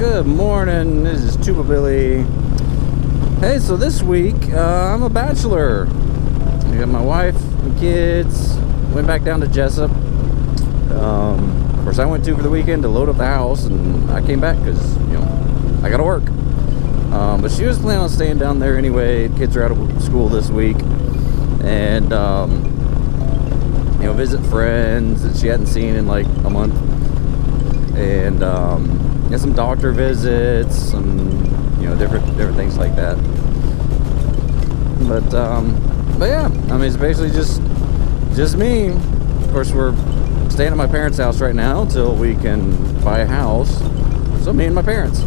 Good morning, this is Tuba Billy. Hey, so this week, I'm a bachelor. I got my wife and kids, went back down to Jessup. Of course, I went for the weekend to load up the house, and I came back because, I gotta work. But she was planning on staying down there anyway. Kids are out of school this week. And, visit friends that she hadn't seen in like a month. And, get some doctor visits, some different things like that. But yeah, I mean, it's basically just me. Of course, we're staying at my parents' house right now until we can buy a house. So me and my parents.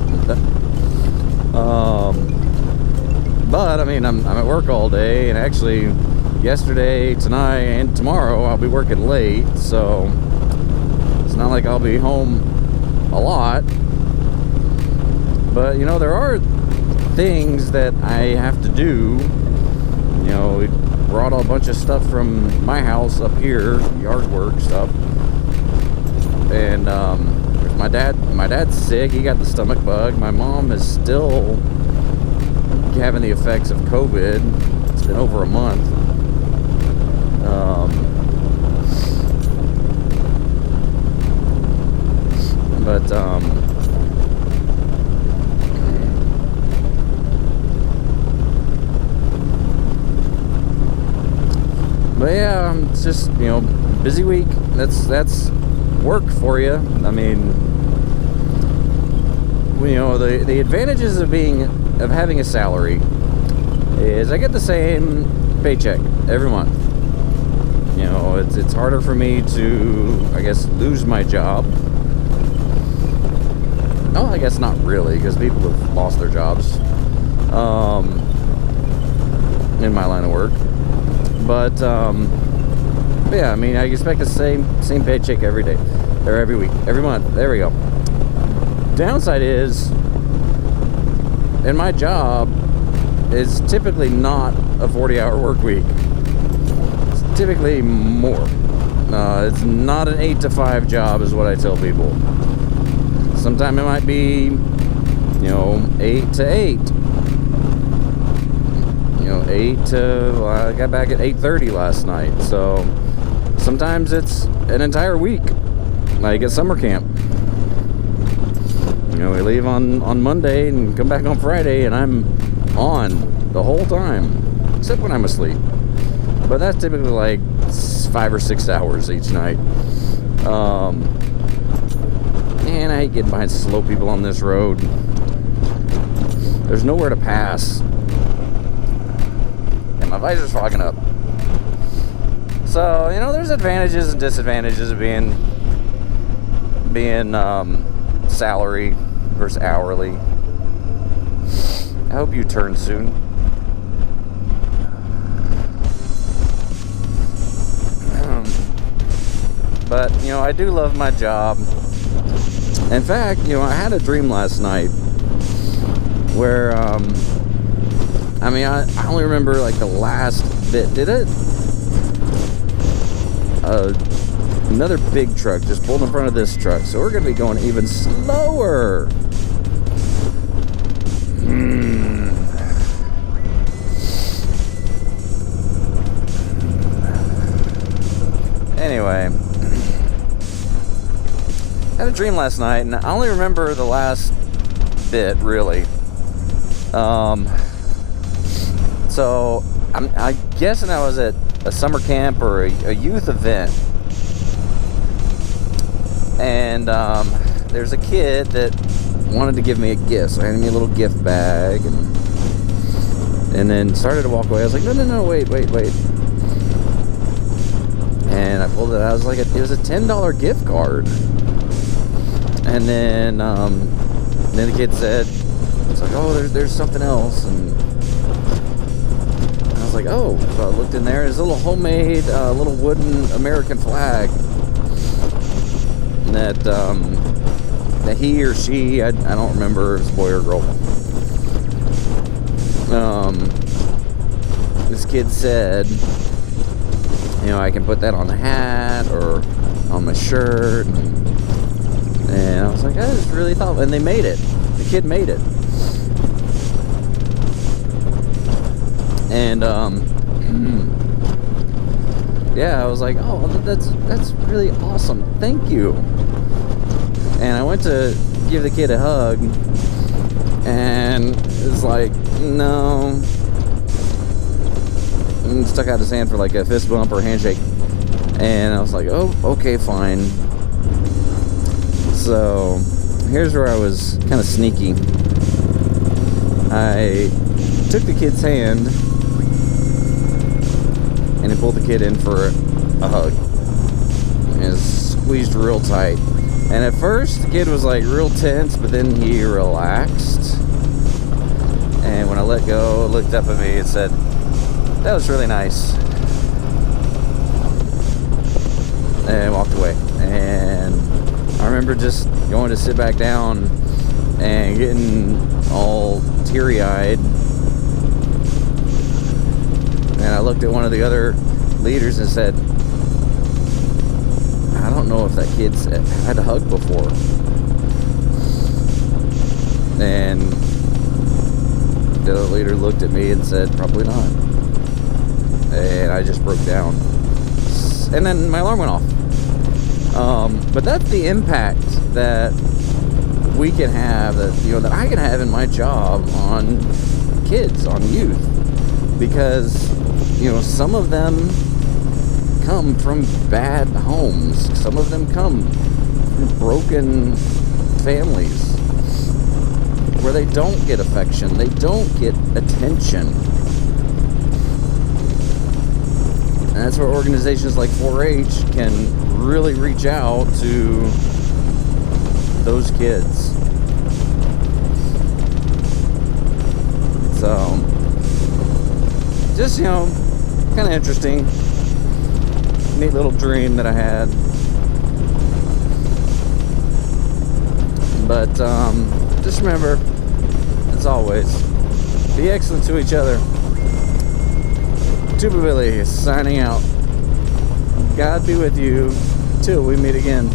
But I mean, I'm at work all day, and actually yesterday, tonight, and tomorrow I'll be working late, so it's not like I'll be home a lot. But there are things that I have to do. We brought a bunch of stuff from my house up here, yard work stuff. And my dad's sick. He got the stomach bug. My mom is still having the effects of COVID. It's been over a month. But yeah, it's just, busy week. That's work for you. I mean, the advantages of having a salary is I get the same paycheck every month. It's harder for me to, I guess, lose my job. No, I guess not really, because people have lost their jobs in my line of work. But yeah, I mean, I expect the same paycheck every day, or every week, every month. There we go. Downside is, in my job, is typically not a 40-hour work week. It's typically more. It's not an 8 to 5 job, is what I tell people. Sometimes it might be, 8 to 8. 8 to, I got back at 8:30 last night. So sometimes it's an entire week, like at summer camp. We leave on Monday and come back on Friday, and I'm on the whole time, except when I'm asleep. But that's typically like 5 or 6 hours each night. And I hate getting behind slow people on this road. There's nowhere to pass. And my visor's fogging up. So, there's advantages and disadvantages of being salary versus hourly. I hope you turn soon. But, I do love my job. In fact, I had a dream last night where, I only remember like the last bit. Did it? Another big truck just pulled in front of this truck, so we're going to be going even slower. Anyway, I had a dream last night, and I only remember the last bit, really. So I'm guessing I was at a summer camp or a youth event, and there's a kid that wanted to give me a gift, so he handed me a little gift bag, and then started to walk away. I was like, no, wait. And I pulled it out. It was a $10 gift card. And then the kid said, it's like, oh, there's something else. And I was like, oh. So I looked in there. There's a little homemade, little wooden American flag that he or she, I don't remember if it's a boy or girl. This kid said, I can put that on a hat or on my shirt. And I was like, I just really thought, and they made it. the kid made it. And yeah, I was like, oh, that's really awesome, thank you. And I went to give the kid a hug, and it's like, no, and stuck out his hand for like a fist bump or a handshake. And I was like, oh, okay, fine. So here's where I was kind of sneaky. I took the kid's hand and he pulled the kid in for a hug. And it was squeezed real tight. And at first the kid was like real tense, but then he relaxed. And when I let go, looked up at me and said, that was really nice. And walked away. And I remember just going to sit back down and getting all teary-eyed. And I looked at one of the other leaders and said, I don't know if that kid's had a hug before. And the other leader looked at me and said, probably not. And I just broke down. And then my alarm went off. But that's the impact that we can have, that I can have in my job on kids, on youth. Because, some of them come from bad homes. Some of them come from broken families where they don't get affection, they don't get attention. And that's where organizations like 4-H can really reach out to those kids. So, just, kind of interesting. Neat little dream that I had. But, just remember, as always, be excellent to each other. Tuba Billy signing out. God be with you till we meet again.